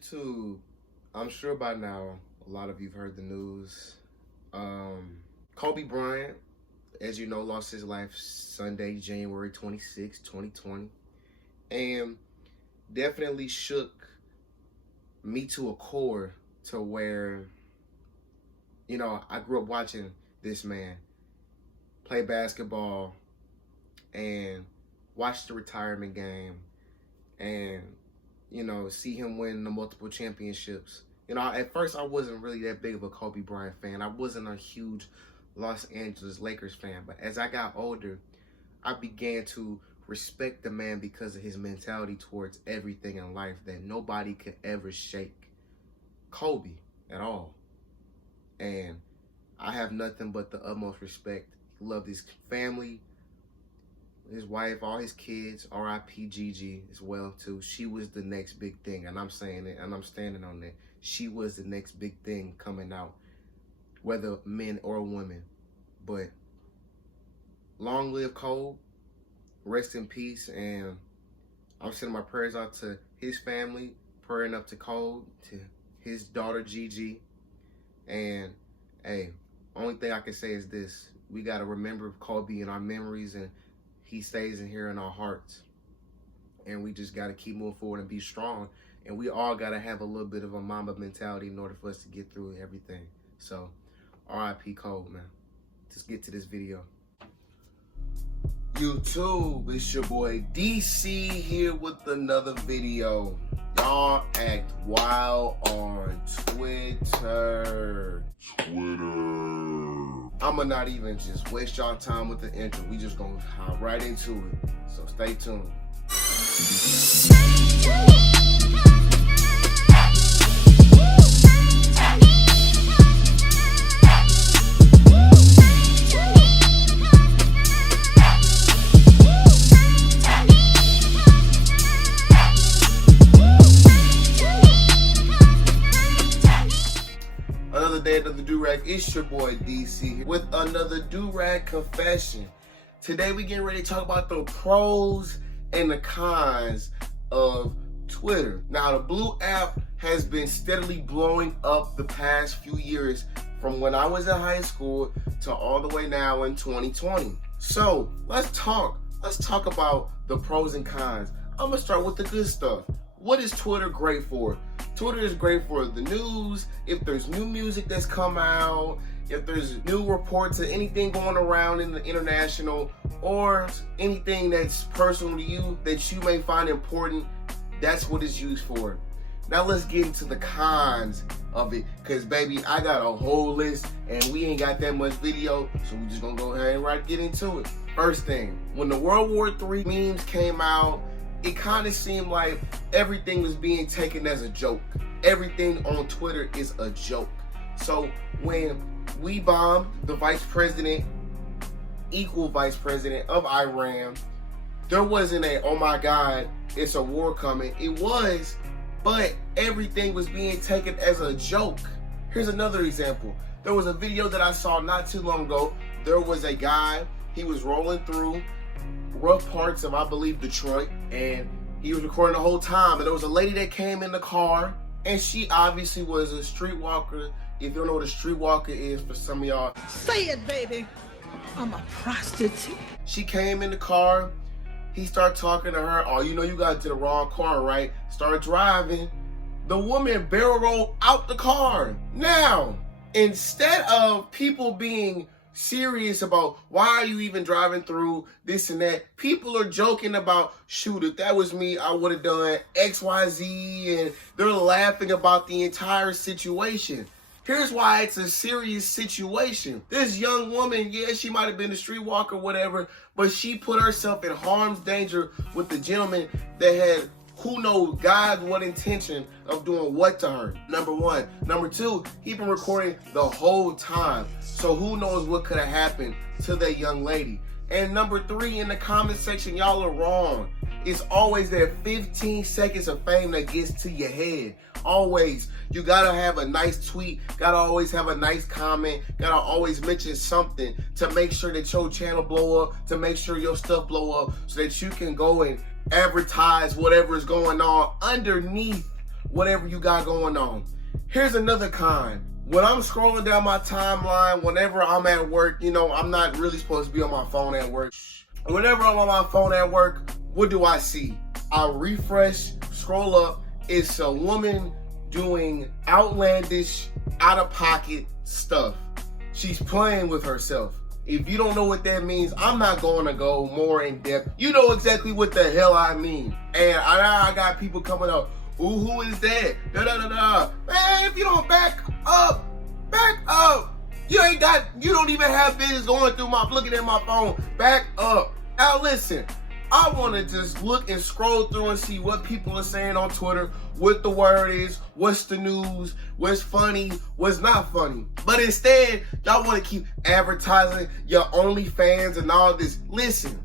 YouTube, I'm sure by now a lot of you've heard the news. Kobe Bryant, as you know, lost his life Sunday, January 26, 2020. And definitely shook me to a core to where, you know, I grew up watching this man play basketball and watch the retirement game and, you know, see him win the multiple championships. You know, at first I wasn't really that big of a Kobe Bryant fan. I wasn't a huge Los Angeles Lakers fan. But as I got older, I began to respect the man because of his mentality towards everything in life that nobody could ever shake Kobe at all. And I have nothing but the utmost respect. He loved his family, his wife, all his kids. R.I.P. Gigi as well too. She was the next big thing, and I'm saying it, and I'm standing on that. She was the next big thing coming out, whether men or women. But long live Kobe, rest in peace, and I'm sending my prayers out to his family, praying up to Kobe, to his daughter Gigi, and hey, only thing I can say is this: we gotta remember Kobe in our memories, and he stays in here in our hearts. And we just gotta keep moving forward and be strong. And we all gotta have a little bit of a Mamba mentality in order for us to get through everything. So, R.I.P. Kobe, man. Let's get to this video. YouTube, it's your boy DC here with another video. Y'all act wild on Twitter. I'ma not even just waste y'all time with the intro. We just gonna hop right into it. So stay tuned. Another day, another do-rag. It's your boy DC here with another do-rag confession. Today we getting ready to talk about the pros and the cons of Twitter. Now, the Blue app has been steadily blowing up the past few years, from when I was in high school to all the way now in 2020. So let's talk about the pros and cons. I'm gonna start with the good stuff. What is Twitter great for? Twitter is great for the news. If there's new music that's come out, if there's new reports of anything going around in the international, or anything that's personal to you that you may find important, that's what it's used for. Now let's get into the cons of it, because baby, I got a whole list and we ain't got that much video, so we just gonna go ahead and get into it. First thing, when the World War III memes came out, it kind of seemed like everything was being taken as a joke. Everything on Twitter is a joke. So when we bombed the equal vice president of Iran, there wasn't a, oh my God, it's a war coming. It was, but everything was being taken as a joke. Here's another example. There was a video that I saw not too long ago. There was a guy, he was rolling through rough parts of, I believe, Detroit, and he was recording the whole time. And there was a lady that came in the car, and she obviously was a streetwalker. If you don't know what a streetwalker is, for some of y'all, say it, baby. I'm a prostitute. She came in the car. He started talking to her. Oh, you know you got into the wrong car, right? Started driving. The woman barrel rolled out the car. Now, instead of people being serious about why are you even driving through this and that, people are joking about, shoot, if that was me, I would have done XYZ, and they're laughing about the entire situation. Here's why it's a serious situation. This young woman, yeah, she might have been a streetwalker, whatever, but she put herself in harm's danger with the gentleman that had who knows God what intention of doing what to her. Number one. Number two, he been recording the whole time. So who knows what could have happened to that young lady. And number three, in the comment section, y'all are wrong. It's always that 15 seconds of fame that gets to your head. Always. You gotta have a nice tweet, gotta always have a nice comment, gotta always mention something to make sure that your channel blow up, to make sure your stuff blow up, so that you can go and advertise whatever is going on underneath whatever you got going on. Here's another con. When I'm scrolling down my timeline, whenever I'm at work, you know, I'm not really supposed to be on my phone at work. Whenever I'm on my phone at work, what do I see? I refresh, scroll up, it's a woman doing outlandish, out-of-pocket stuff. She's playing with herself. If you don't know what that means, I'm not going to go more in depth. You know exactly what the hell I mean. And I got people coming up, ooh, who is that? Da da da da. Man, if you don't back up. You don't even have business going through looking at my phone. Back up. Now listen, I want to just look and scroll through and see what people are saying on Twitter, what the word is, what's the news, what's funny, what's not funny. But instead, y'all want to keep advertising your OnlyFans and all this. Listen,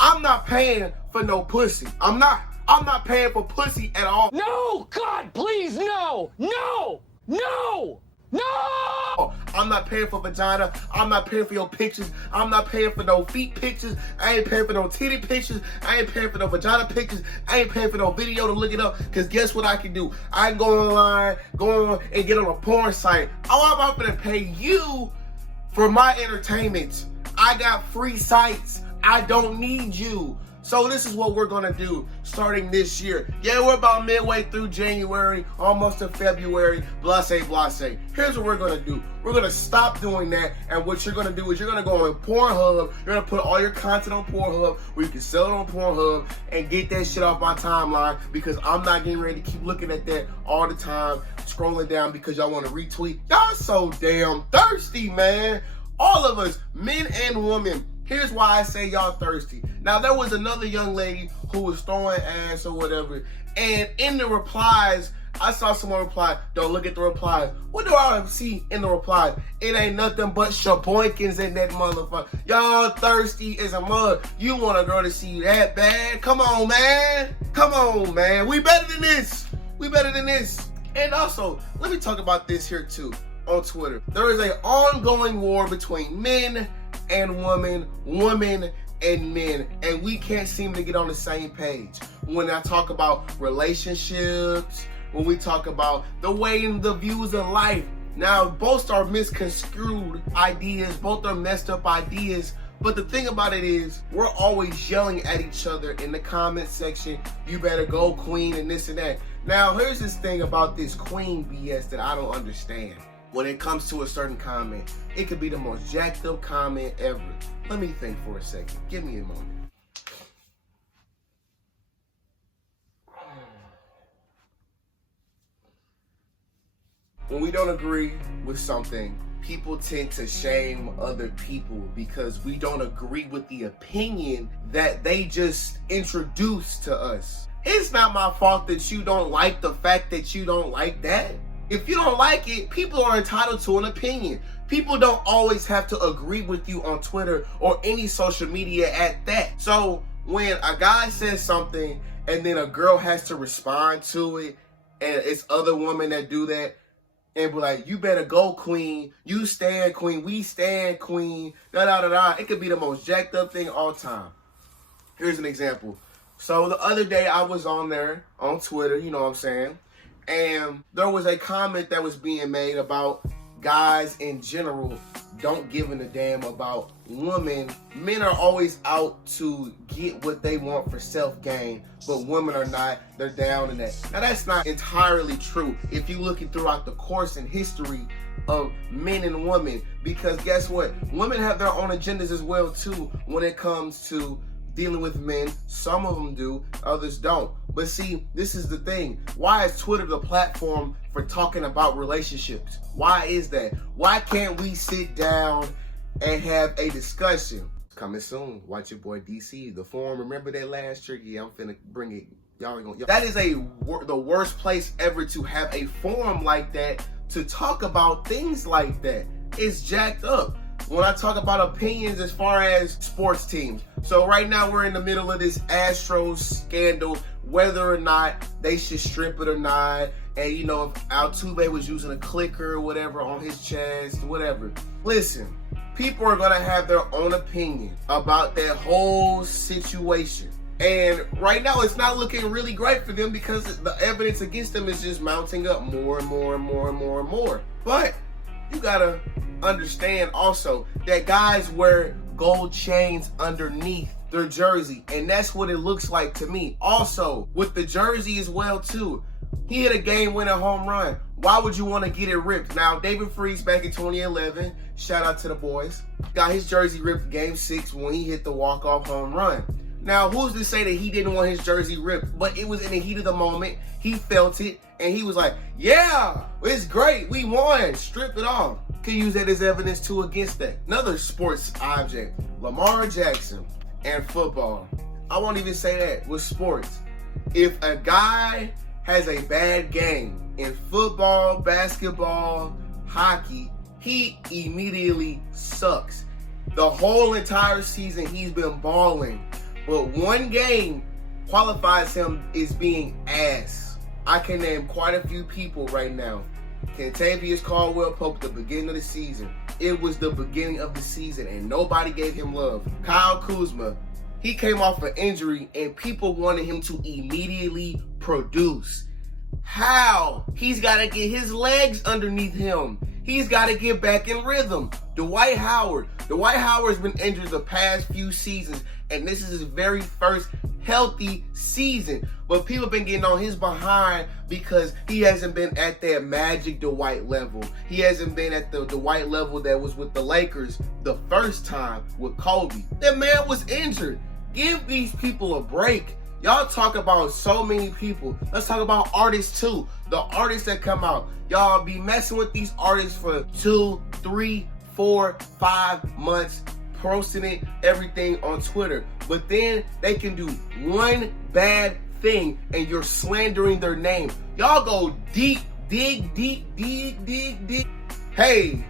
I'm not paying for no pussy. I'm not paying for pussy at all. No, God, please, no, no, no, no! I'm not paying for vagina. I'm not paying for your pictures. I'm not paying for no feet pictures. I ain't paying for no titty pictures. I ain't paying for no vagina pictures. I ain't paying for no video to look it up. Because guess what I can do? I can go online, go on and get on a porn site. Oh, I'm going to pay you for my entertainment. I got free sites. I don't need you. So this is what we're gonna do starting this year. Yeah, we're about midway through January, almost to February, blase. Here's what we're gonna do. We're gonna stop doing that, and what you're gonna do is you're gonna go on Pornhub, you're gonna put all your content on Pornhub, where you can sell it on Pornhub, and get that shit off my timeline, because I'm not getting ready to keep looking at that all the time, scrolling down because y'all wanna retweet. Y'all so damn thirsty, man. All of us, men and women. Here's why I say y'all thirsty. Now, there was another young lady who was throwing ass or whatever, and in the replies, I saw someone reply, don't look at the replies. What do I see in the replies? It ain't nothing but shaboinkins in that motherfucker. Y'all thirsty as a mug. You want a girl to see you that bad? Come on, man. Come on, man. We better than this. We better than this. And also, let me talk about this here too on Twitter. There is an ongoing war between men and women and men, and we can't seem to get on the same page. When I talk about relationships, when we talk about the way and the views of life, now both are misconstrued ideas, both are messed up ideas. But the thing about it is, we're always yelling at each other in the comment section, you better go queen and this and that. Now here's this thing about this queen BS that I don't understand. When it comes to a certain comment, it could be the most jacked up comment ever. Let me think for a second. Give me a moment. When we don't agree with something, people tend to shame other people because we don't agree with the opinion that they just introduced to us. It's not my fault that you don't like the fact that you don't like that. If you don't like it, people are entitled to an opinion. People don't always have to agree with you on Twitter or any social media at that. So when a guy says something and then a girl has to respond to it, and it's other women that do that, and be like, you better go queen, you stand queen, we stand queen, da-da-da-da. It could be the most jacked up thing all time. Here's an example. So the other day I was on there, on Twitter, you know what I'm saying? And there was a comment that was being made about guys in general don't give a damn about women. Men are always out to get what they want for self-gain, but women are not. They're down in that. Now, that's not entirely true if you're looking throughout the course and history of men and women, because guess what? Women have their own agendas as well, too, when it comes to dealing with men. Some of them do, others don't. But see, this is the thing. Why is Twitter the platform for talking about relationships? Why is that? Why can't we sit down and have a discussion? Coming soon. Watch your boy DC, the forum. Remember that last trick? Yeah, I'm finna bring it. Y'all ain't gonna. That is the worst place ever to have a forum like that to talk about things like that. It's jacked up. When I talk about opinions as far as sports teams. So right now we're in the middle of this Astros scandal, whether or not they should strip it or not. And you know, if Altuve was using a clicker or whatever on his chest, whatever. Listen, people are gonna have their own opinion about that whole situation. And right now, it's not looking really great for them because the evidence against them is just mounting up more and more and more and more and more. But you gotta understand also that guys wear gold chains underneath their jersey, and that's what it looks like to me. Also, with the jersey as well too, he hit a game-winning home run. Why would you want to get it ripped? Now, David Freese back in 2011, shout out to the boys, got his jersey ripped Game 6 when he hit the walk-off home run. Now, who's to say that he didn't want his jersey ripped? But it was in the heat of the moment. He felt it, and he was like, yeah, it's great. We won. Strip it off. Could use that as evidence, too, against that. Another sports object, Lamar Jackson and football. I won't even say that with sports. If a guy has a bad game in football, basketball, hockey, he immediately sucks. The whole entire season, he's been balling. But one game qualifies him as being ass. I can name quite a few people right now. Kentavious Caldwell-Pope, the beginning of the season. It was the beginning of the season and nobody gave him love. Kyle Kuzma, he came off an injury and people wanted him to immediately produce. How? He's got to get his legs underneath him. He's got to get back in rhythm. Dwight Howard has been injured the past few seasons, and this is his very first healthy season. But people have been getting on his behind because he hasn't been at that magic Dwight level. He hasn't been at the Dwight level that was with the Lakers the first time with Kobe. That man was injured. Give these people a break. Y'all talk about so many people. Let's talk about artists too. The artists that come out. Y'all be messing with these artists for 2, 3, 4, 5 months, posting it, everything on Twitter. But then they can do one bad thing and you're slandering their name. Y'all go deep, dig. Hey,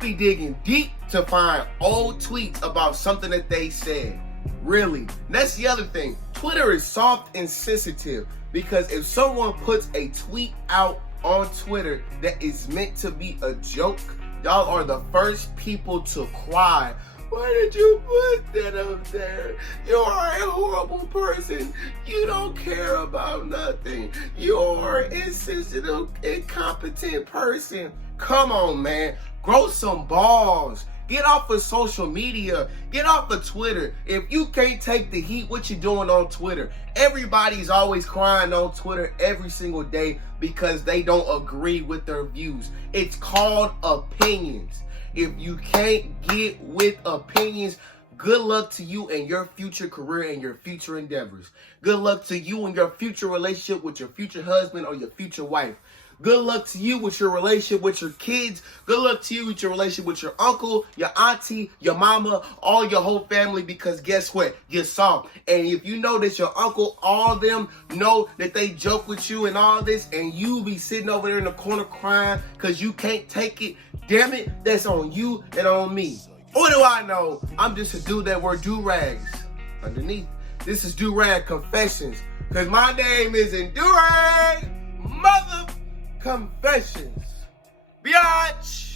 be digging deep to find old tweets about something that they said. Really. That's the other thing. Twitter is soft and sensitive because if someone puts a tweet out on Twitter that is meant to be a joke, y'all are the first people to cry. Why did you put that up there? You're a horrible person. You don't care about nothing. You're an insensitive, incompetent person. Come on, man. Grow some balls. Get off of social media. Get off of Twitter. If you can't take the heat, what you doing on Twitter? Everybody's always crying on Twitter every single day because they don't agree with their views. It's called opinions. If you can't get with opinions, good luck to you and your future career and your future endeavors. Good luck to you and your future relationship with your future husband or your future wife. Good luck to you with your relationship with your kids. Good luck to you with your relationship with your uncle, your auntie, your mama, all your whole family, because guess what? You're soft. And if you know that your uncle, all of them know that they joke with you and all this, and you be sitting over there in the corner crying because you can't take it, damn it, that's on you and on me. What do I know? I'm just a dude that wear do-rags underneath. This is Durag Confessions, because my name is in Durag Mother Confessions. Biatch.